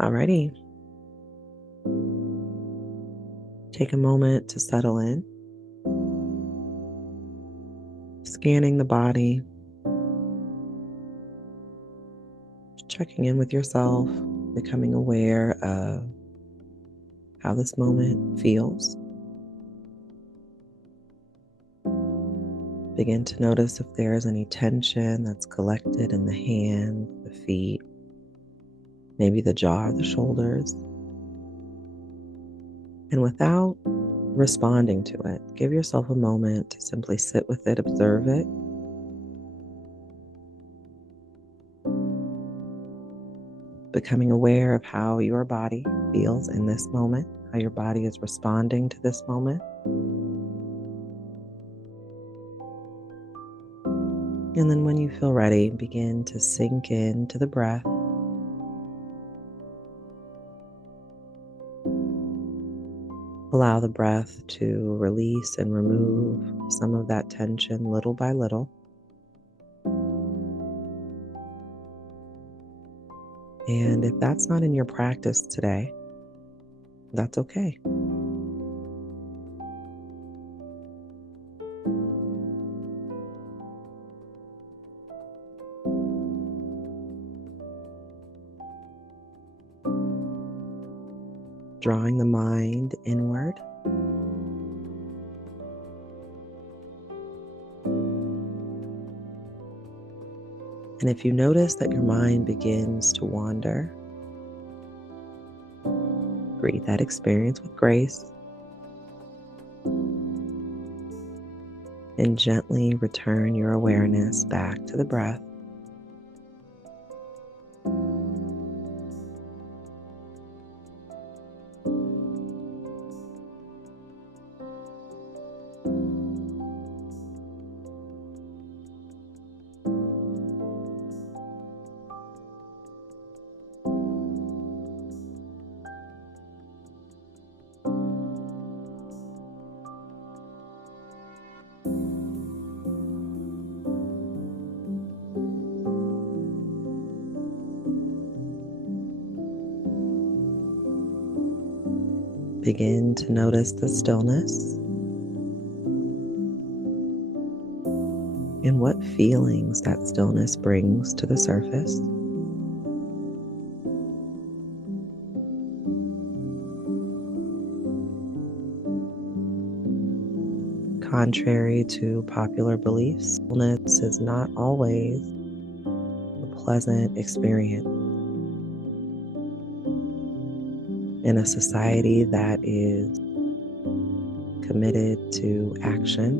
Alrighty. Take a moment to settle in, scanning the body, checking in with yourself, becoming aware of how this moment feels. Begin to notice if there's any tension that's collected in the hands, the feet, maybe the jaw or the shoulders. And without responding to it, give yourself a moment to simply sit with it, observe it. Becoming aware of how your body feels in this moment, how your body is responding to this moment. And then when you feel ready, begin to sink into the breath. Allow the breath to release and remove some of that tension little by little. And if that's not in your practice today, that's okay. Drawing the mind inward. And if you notice that your mind begins to wander, greet that experience with grace and gently return your awareness back to the breath. Begin to notice the stillness and what feelings that stillness brings to the surface. Contrary to popular beliefs, stillness is not always a pleasant experience. In a society that is committed to action,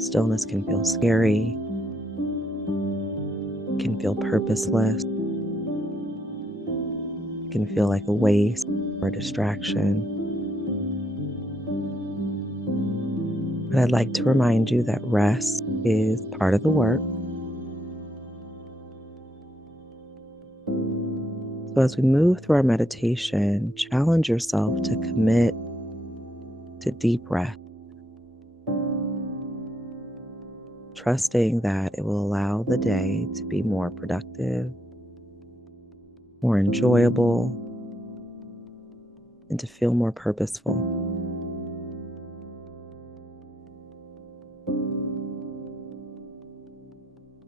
stillness can feel scary, can feel purposeless, can feel like a waste or distraction. But I'd like to remind you that rest is part of the work. So as we move through our meditation, challenge yourself to commit to deep rest, trusting that it will allow the day to be more productive, more enjoyable, and to feel more purposeful.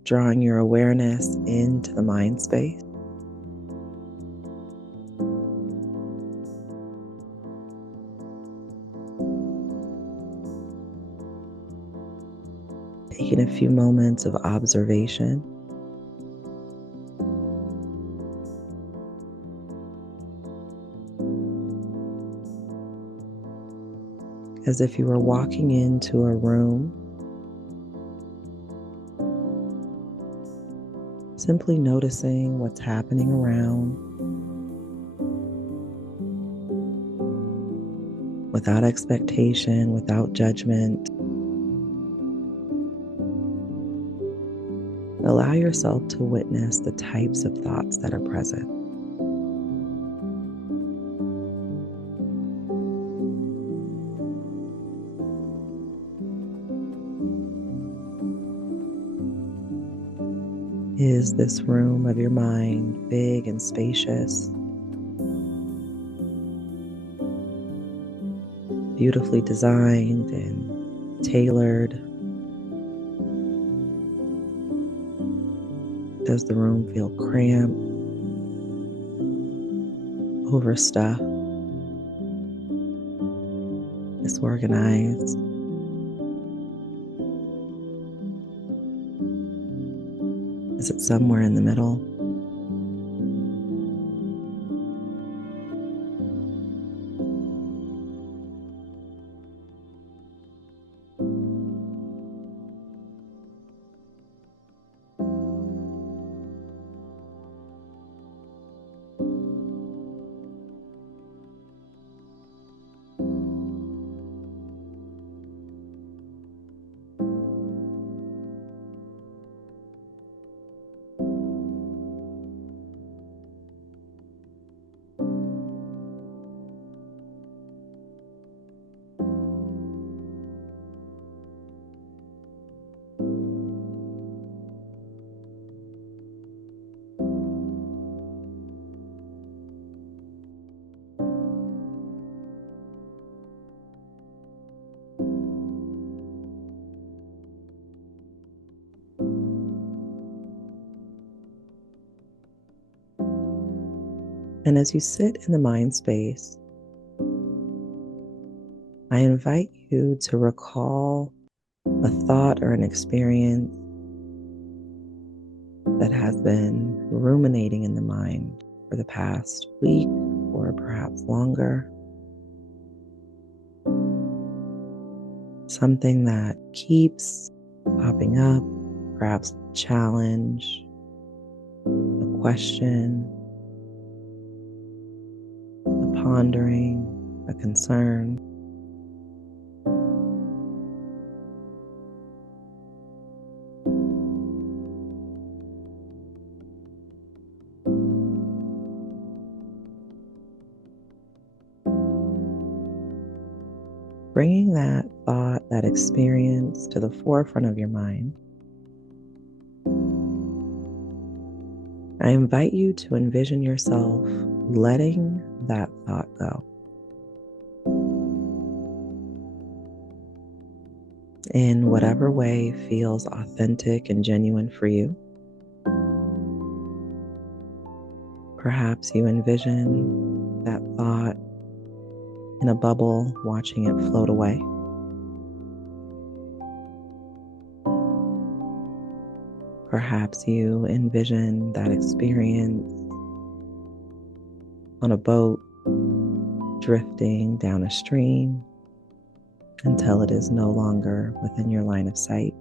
Drawing your awareness into the mind space. Taking a few moments of observation. As if you were walking into a room, simply noticing what's happening around without expectation, without judgment. Allow yourself to witness the types of thoughts that are present. Is this room of your mind big and spacious, beautifully designed and tailored? Does the room feel cramped, overstuffed, disorganized? Is it somewhere in the middle? And as you sit in the mind space, I invite you to recall a thought or an experience that has been ruminating in the mind for the past week or perhaps longer. Something that keeps popping up, perhaps a challenge, a question, a pondering, a concern. Bringing that thought, that experience to the forefront of your mind, I invite you to envision yourself letting that thought go in whatever way feels authentic and genuine for you. Perhaps you envision that thought in a bubble, watching it float away. Perhaps you envision that experience on a boat, drifting down a stream until it is no longer within your line of sight.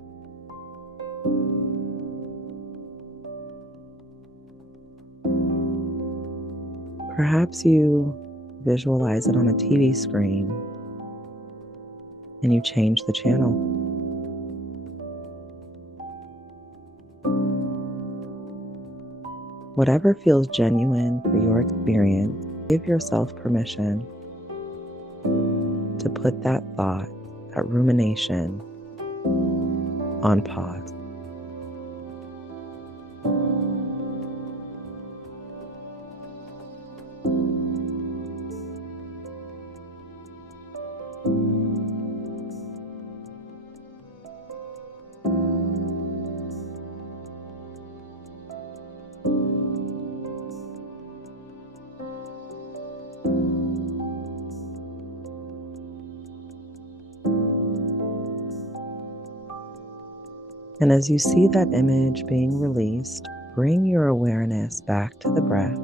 Perhaps you visualize it on a TV screen and you change the channel. Whatever feels genuine for your experience, give yourself permission to put that thought, that rumination, on pause. And as you see that image being released, bring your awareness back to the breath,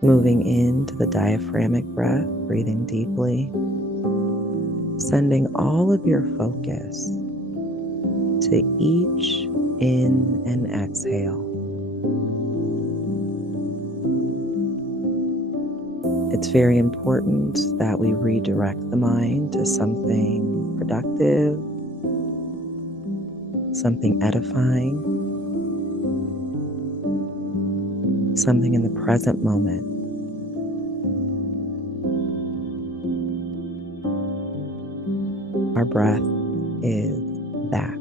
moving into the diaphragmatic breath, breathing deeply, sending all of your focus to each in and exhale. It's very important that we redirect the mind to something productive, something edifying, something in the present moment. Our breath is that.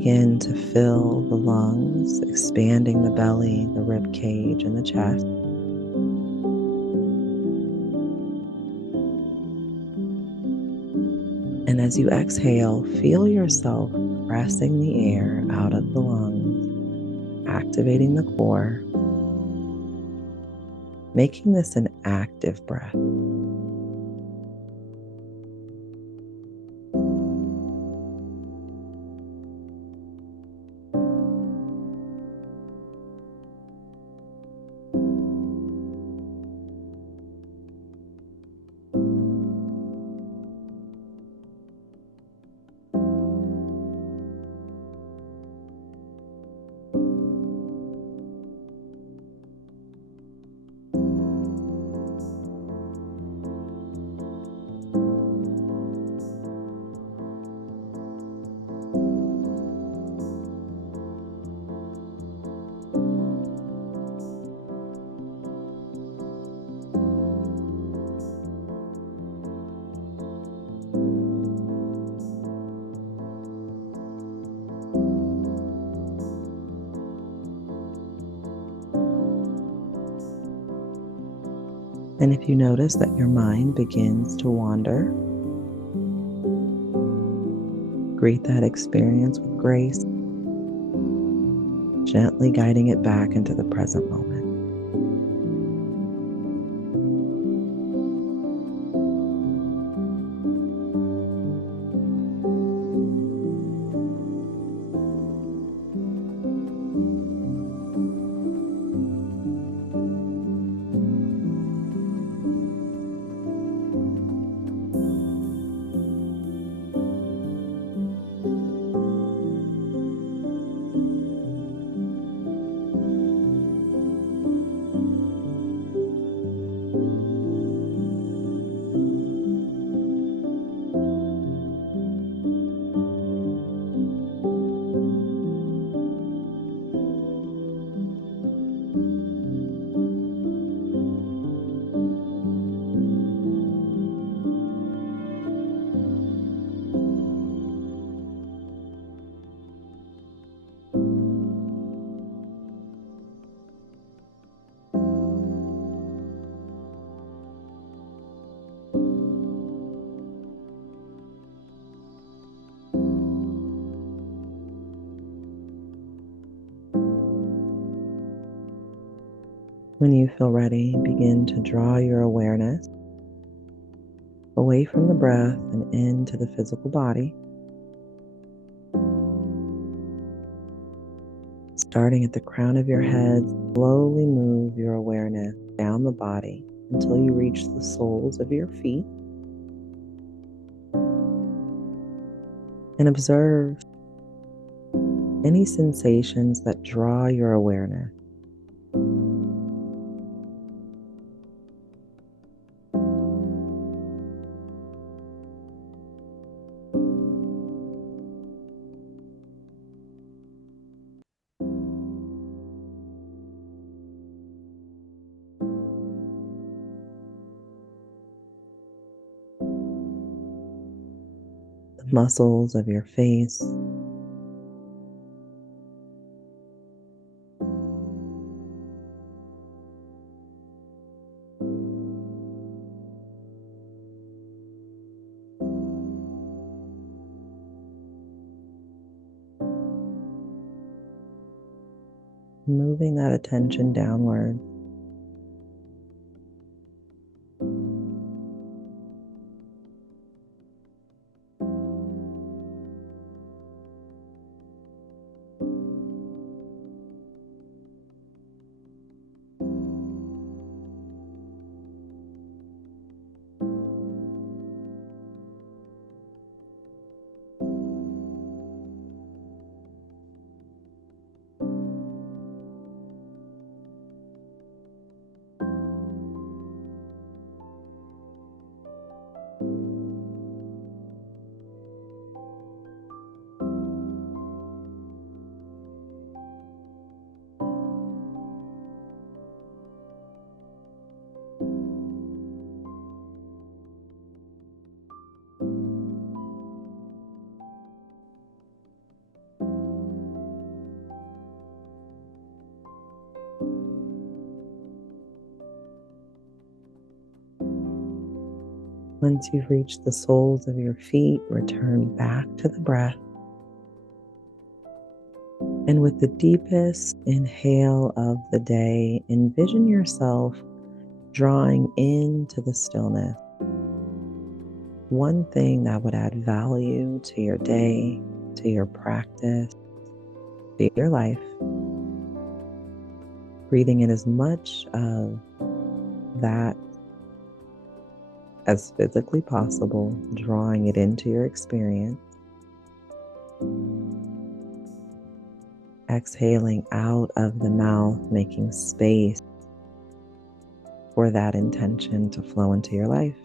begin to fill the lungs, expanding the belly, the rib cage, and the chest. And as you exhale, feel yourself pressing the air out of the lungs, activating the core, making this an active breath. And if you notice that your mind begins to wander, greet that experience with grace, gently guiding it back into the present moment. When you feel ready, begin to draw your awareness away from the breath and into the physical body. Starting at the crown of your head, slowly move your awareness down the body until you reach the soles of your feet. And observe any sensations that draw your awareness. The muscles of your face, moving that attention downward. Once you've reached the soles of your feet, return back to the breath. And with the deepest inhale of the day, envision yourself drawing into the stillness. One thing that would add value to your day, to your practice, to your life. Breathing in as much of that as physically possible, drawing it into your experience. Exhaling out of the mouth, making space for that intention to flow into your life.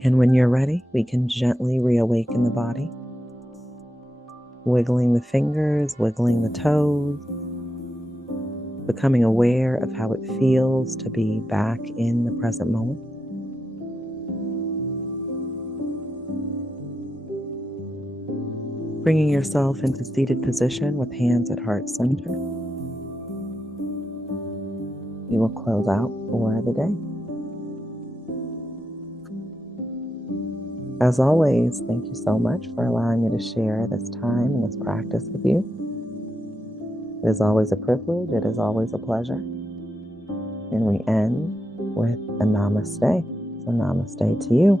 And when you're ready, we can gently reawaken the body, wiggling the fingers, wiggling the toes, becoming aware of how it feels to be back in the present moment. Bringing yourself into seated position with hands at heart center. We will close out for the day. As always, thank you so much for allowing me to share this time and this practice with you. It is always a privilege. It is always a pleasure. And we end with a namaste. So namaste to you.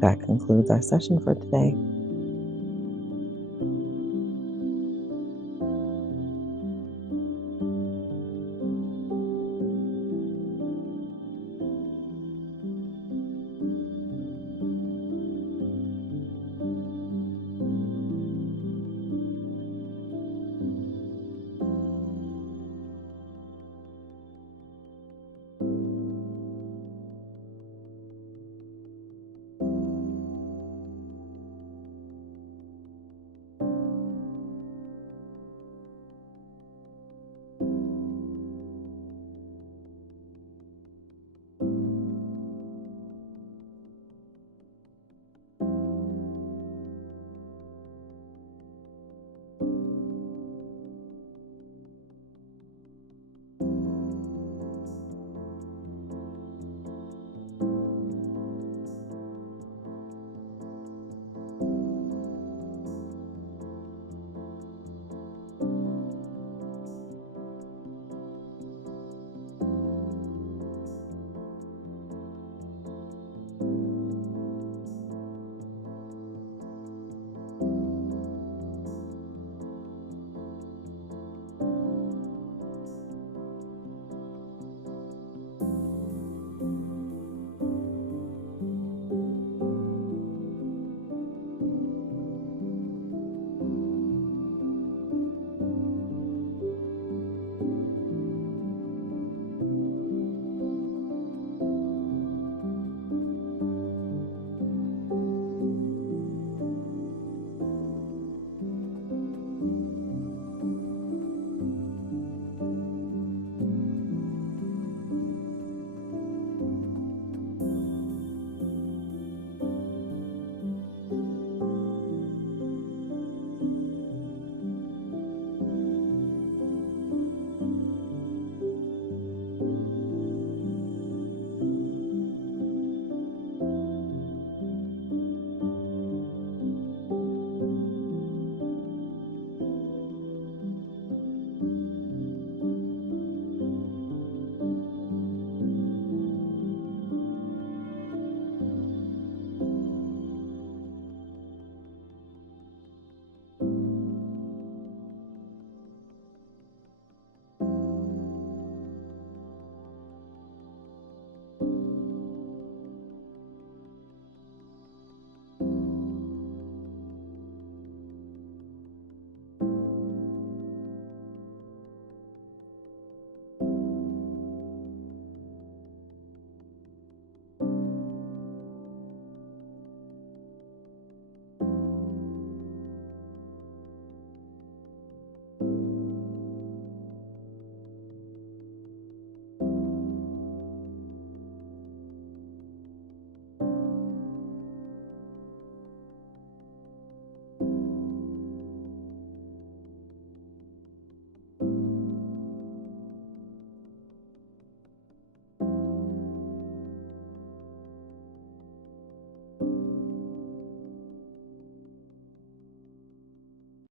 That concludes our session for today.